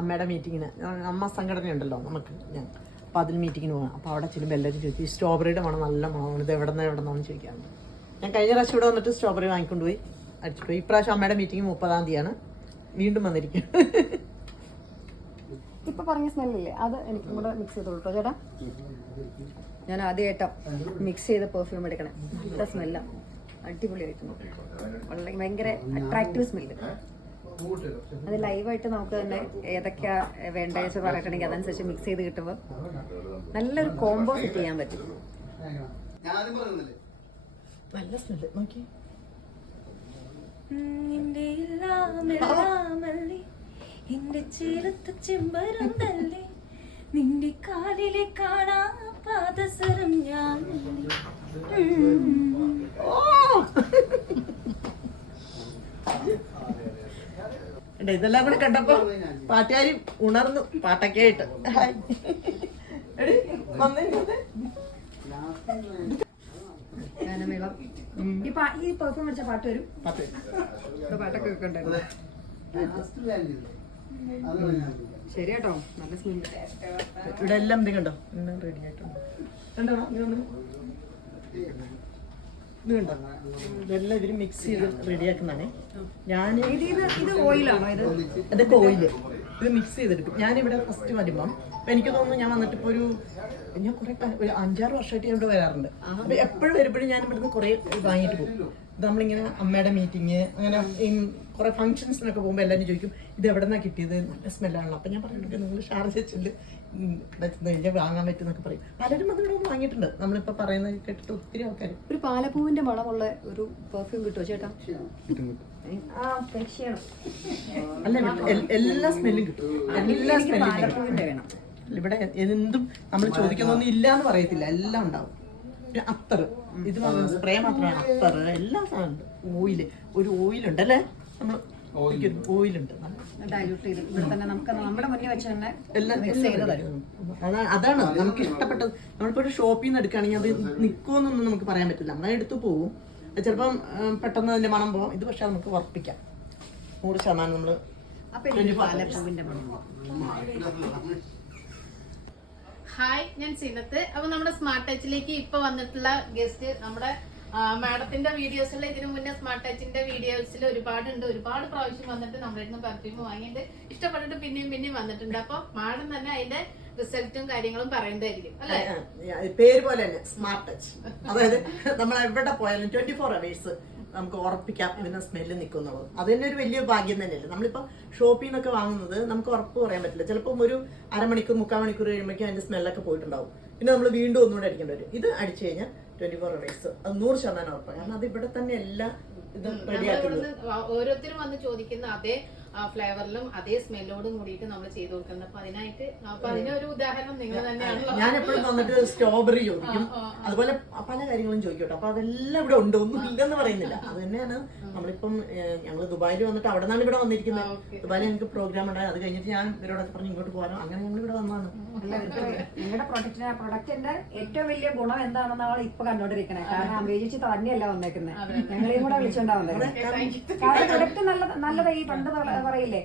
അമ്മയുടെ മീറ്റിങ്ങിന് അമ്മ സംഘടനയുണ്ടല്ലോ നമുക്ക് ഞാൻ. അപ്പോൾ അതിൽ മീറ്റിങ്ങിന് പോകാം. അപ്പോൾ അവിടെ ചെല്ലുമ്പോൾ എല്ലാവരും ചോദിച്ചു ഈ സ്ട്രോബെറിയുടെ മണം നല്ല മണമാണ്, ഇത് എവിടെന്നാണെന്ന് ചോദിക്കാറുണ്ട്. ഞാൻ കഴിഞ്ഞ പ്രാവശ്യം ഇവിടെ വന്നിട്ട് സ്ട്രോബെറി വാങ്ങിക്കൊണ്ട് പോയി അടിച്ചിട്ട് പോയി. ഇപ്രാവശ്യം അമ്മയുടെ മീറ്റിംഗ് 30-ാം തീയതിയാണ്. വീണ്ടും വന്നിരിക്കും. ഇപ്പൊ പറഞ്ഞ സ്മെല്ലില്ലേ, അത് എനിക്കും കൂടെ മിക്സ് ചെയ്തോളൂ കേട്ടോ ചേട്ടാ. ഞാൻ ആദ്യമായിട്ടാ മിക്സ് ചെയ്ത പെർഫ്യൂം എടുക്കണേ. നല്ല സ്മെല്ലാണ്, അടിപൊളിയായിരുന്നു. വളരെ ഭയങ്കര അട്രാക്റ്റീവ് സ്മെല്ല്. അത് ലൈവായിട്ട് നമുക്ക് തന്നെ ഏതൊക്കെയാ വേണ്ടതെന്ന് വെച്ചാൽ പറയണമെങ്കിൽ അതനുസരിച്ച് മിക്സ് ചെയ്ത് കിട്ടുമ്പോൾ നല്ലൊരു കോംബോ സെറ്റ് ചെയ്യാൻ പറ്റും. നല്ല സ്മെല്ല് നോക്കി. എന്റെ ചേലത്തെ ചെമ്പരം തല്ലേ നിന്റെ കാലിലെ കാണാ പാദസരം ഞാൻ. ഇതെല്ലാം കൂടെ കണ്ടപ്പോ പാട്ടുകാരി ഉണർന്നു പാട്ടൊക്കെ ആയിട്ട്. ഈ പെർഫ്യൂം അടിച്ച പാട്ട് വരും, പാട്ടൊക്കെ വെക്കണ്ടായിരുന്നു. ശരി കേട്ടോ, നല്ല സ്മെല്ല്. ഇവിടെ എല്ലാം ഇത് കണ്ടോ, റെഡി ആയിട്ടുണ്ട്. കണ്ടോ ഇത് കണ്ടോ, ഇതെല്ലാം ഇവര് മിക്സ് ചെയ്ത് റെഡിയാക്കുന്നതാണ്. ഞാൻ ഇത് ഓയിലാണോ? ഇതൊക്കെ ഓയില് ഇത് മിക്സ് ചെയ്തെടുക്കും. ഞാനിവിടെ ഫസ്റ്റ് വരുമ്പം എനിക്ക് തോന്നുന്നു ഞാൻ വന്നിട്ട് ഇപ്പോൾ ഞാൻ കുറെ 5-6 വർഷമായിട്ട് ഞാൻ ഇവിടെ വരാറുണ്ട്. അപ്പൊ എപ്പോഴും വരുമ്പോഴും ഞാൻ ഇവിടുന്ന് കുറെ വാങ്ങിയിട്ട് പോകും. ഇത് നമ്മളിങ്ങനെ അമ്മയുടെ മീറ്റിംഗ് അങ്ങനെ കുറെ ഫംഗ്ഷൻസിനൊക്കെ പോകുമ്പോൾ എല്ലാവരും ചോദിക്കും ഇത് എവിടെ നിന്നാണ് കിട്ടിയത്, നല്ല സ്മെല്ലാണല്ലോ. അപ്പൊ ഞാൻ പറഞ്ഞിട്ടുണ്ട് നിങ്ങൾ ഷാർജയിൽ കഴിഞ്ഞാൽ വാങ്ങാൻ പറ്റുന്നൊക്കെ പറയും. പലരും അത് ഇവിടെ വാങ്ങിയിട്ടുണ്ട്. നമ്മളിപ്പോ പറയുന്നത് കേട്ടിട്ട് ഒത്തിരി ആൾക്കാർ. ഒരു പാലപ്പൂവിന്റെ മണമുള്ള ഒരു പെർഫ്യൂം കിട്ടുമോ ചേട്ടാ? അല്ല, എല്ലാ സ്മെല്ലും കിട്ടും. എല്ലാ സ്മെല്ലും വേണം ഇവിടെ. എന്തും നമ്മൾ ചോദിക്കുന്നൊന്നും ഇല്ല എന്ന് പറയത്തില്ല, എല്ലാം ഉണ്ടാവും. അത്തർ, ഇത് സ്പ്രേ മാത്രമാണ് അത്തർ, എല്ലാ സാധനം ഉണ്ട്. ഓയില്, ഒരു ഓയിലുണ്ട് അല്ലേ, നമ്മൾ ഓയിലുണ്ട്. അതാണ് നമുക്ക് ഇഷ്ടപ്പെട്ടത്. നമ്മളിപ്പോ ഒരു ഷോപ്പിൽ നിന്ന് എടുക്കുകയാണെങ്കിൽ അത് നിൽക്കുമെന്നൊന്നും നമുക്ക് പറയാൻ പറ്റില്ല. നമ്മളെ എടുത്തു പോകും, ചിലപ്പം പെട്ടെന്ന് അതിന്റെ മണം പോകാം. ഇത് പക്ഷെ നമുക്ക് ഉറപ്പിക്കാം 100% നമ്മള്. ഹായ്, ഞാൻ സിനത്ത്. അപ്പൊ നമ്മുടെ സ്മാർട്ട് ടച്ചിലേക്ക് ഇപ്പൊ വന്നിട്ടുള്ള ഗസ്റ്റ് നമ്മുടെ മാഡത്തിന്റെ വീഡിയോസിൽ ഇതിനു മുന്നേ സ്മാർട്ട് ടച്ചിന്റെ വീഡിയോസിൽ ഒരുപാട് പ്രാവശ്യം വന്നിട്ട് നമ്മുടെ അടുത്ത് പെർഫ്യൂം വാങ്ങിയിട്ട് ഇഷ്ടപ്പെട്ടിട്ട് പിന്നെയും വന്നിട്ടുണ്ട്. അപ്പൊ മാഡം തന്നെ അതിന്റെ റിസൾട്ടും കാര്യങ്ങളും പറയേണ്ടതായിരിക്കും അല്ലെ? പേര് പോലെ തന്നെ സ്മാർട്ട് ടച്ച്. അതായത് നമ്മൾ എവിടെ പോയാലും 24 hours നമുക്ക് ഉറപ്പിക്കാം ഇതിന്റെ സ്മെല്ല് നിൽക്കുന്നുള്ളത്. അത് തന്നെ ഒരു വലിയ ഭാഗ്യം തന്നെയല്ലേ. നമ്മളിപ്പോ ഷോപ്പിൽ നിന്നൊക്കെ വാങ്ങുന്നത് നമുക്ക് ഉറപ്പ് പറയാൻ പറ്റില്ല. ചിലപ്പോൾ ഒരു 1/2 മണിക്കൂർ 3/4 മണിക്കൂർ കഴിയുമ്പോഴേക്കും അതിന്റെ സ്മെല്ലൊക്കെ പോയിട്ടുണ്ടാവും. പിന്നെ നമ്മൾ വീണ്ടും ഒന്നുകൂടെ അടിക്കേണ്ടി വരും. ഇത് അടിച്ചു കഴിഞ്ഞാൽ 24 hours അത് 100% ഉറപ്പാണ്. കാരണം അത് ഇവിടെ തന്നെ എല്ലാ ഇതും റെഡിയാക്കുന്നത്. ഓരോരുത്തരും വന്ന് ചോദിക്കുന്ന അതേ ഫ്ലേവറിലും അതേ സ്മെല്ലോടും കൂടിയിട്ട് നമ്മൾ ചെയ്ത് കൊടുക്കുന്നത്. അപ്പൊ അതിനൊരു ഉദാഹരണം നിങ്ങൾ തന്നെയാണല്ലോ. ഞാൻ എപ്പോഴും വന്നിട്ട് സ്ട്രോബെറി ചോദിക്കും, അതുപോലെ പല കാര്യങ്ങളും ചോദിക്കട്ടെ. അപ്പൊ അതെല്ലാം ഇവിടെ ഉണ്ട്, ഒന്നും ഇല്ലെന്ന് പറയുന്നില്ല. അത് തന്നെയാണ് നമ്മളിപ്പം ഞങ്ങള് ദുബായിൽ വന്നിട്ട് അവിടെ നിന്നാണ് ഇവിടെ വന്നിരിക്കുന്നത്. ദുബായിൽ ഞങ്ങൾക്ക് പ്രോഗ്രാം ഉണ്ടായി. അത് കഴിഞ്ഞിട്ട് ഞാൻ ഇവരോടൊക്കെ പറഞ്ഞു ഇങ്ങോട്ട് പോകാനോ, അങ്ങനെ ഞങ്ങൾ ഇവിടെ വന്നതാണ്. നിങ്ങളുടെ പ്രൊഡക്റ്റിന്റെ ഏറ്റവും വലിയ ഗുണം എന്താണെന്നാണ് ഇപ്പൊ കണ്ടോണ്ടിരിക്കണേ. കാരണം അമേജിച്ച് തന്നെയല്ല വന്നേക്കുന്നത്, ഞങ്ങളെയും കൂടെ വിളിച്ചോണ്ടാ വന്നേക്കുന്നത്. കാരണം പ്രൊഡക്റ്റ് നല്ലതാ. ഈ പണ്ട് പറയില്ലേ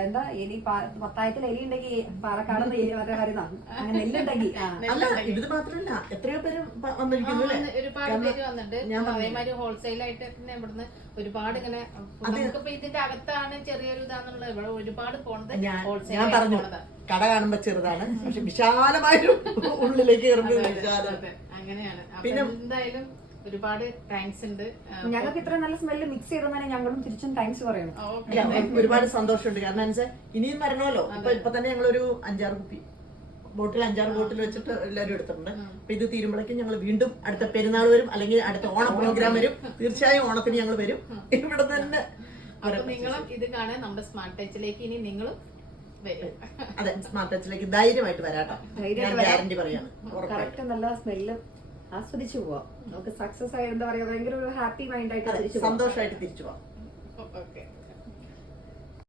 എന്താ, എലി പത്തായത്തിൽ എലി ഉണ്ടെങ്കിൽ പാലക്കാട് മറ്റേ കരുതാ, അങ്ങനെ നെല്ലുണ്ടെങ്കിൽ. അല്ല, ഇത് മാത്രല്ല എത്രയോ പേര് വന്നിരിക്കുന്നു. ഒരുപാട് പേര് വന്നിട്ടുണ്ട്. അതേമാതിരി ഹോൾസെയിൽ ആയിട്ട് ഇവിടുന്ന് ഒരുപാട് ഇങ്ങനെ നമുക്കിപ്പോ ഇതിന്റെ അകത്താണ് ചെറിയൊരു ഇതാന്നുള്ളത്. ഇവിടെ ഒരുപാട് പോണത് ഞാൻ പറഞ്ഞു കട കാണുമ്പോ ചെറുതാണ്, പക്ഷെ വിശാലമായൊരു ഉള്ളിലേക്ക് കയറുമ്പോൾ അങ്ങനെയാണ്. പിന്നെ എന്തായാലും ഒരുപാട് താങ്ക്സ് ഉണ്ട്. ഞങ്ങൾക്ക് ഇത്ര നല്ല സ്മെല്ല് മിക്സ് ചെയ്തതാണ് ഞങ്ങളും തിരിച്ചും താങ്ക്സ് പറയണം. ഒരുപാട് സന്തോഷമുണ്ട്. കാരണം വെച്ചാൽ ഇനിയും വരണമല്ലോ. ഇപ്പൊ തന്നെ ഞങ്ങളൊരു 5-6 കുപ്പി ബോട്ടിൽ 5-6 ബോട്ടിൽ വെച്ചിട്ട് എല്ലാവരും എടുത്തിട്ടുണ്ട്. അപ്പൊ ഇത് തീരുമ്പോഴേക്കും ഞങ്ങൾ വീണ്ടും അടുത്ത പെരുന്നാൾ വരും, അല്ലെങ്കിൽ അടുത്ത ഓണം പ്രോഗ്രാം വരും. തീർച്ചയായും ഓണത്തിന് ഞങ്ങൾ വരും ഇവിടെ തന്നെ. നിങ്ങളും ഇത് കാണാൻ നമ്മുടെ സ്മാർട്ട് ടച്ചിലേക്ക് ഇനി നിങ്ങളും വരും. അതെ, സ്മാർട്ട് ടച്ചിലേക്ക് ധൈര്യമായിട്ട് വരാട്ടോ. ഗ്യാരണ്ടി പറയാണ്. നല്ല സ്മെല്ല് ആസ്വദിച്ചു പോവാം. നമുക്ക് സക്സസ് ആയി എന്താ പറയാ, ഭയങ്കര ഒരു ഹാപ്പി മൈൻഡ് ആയിട്ട് സന്തോഷമായിട്ട് തിരിച്ചു പോവാം. ഓക്കെ.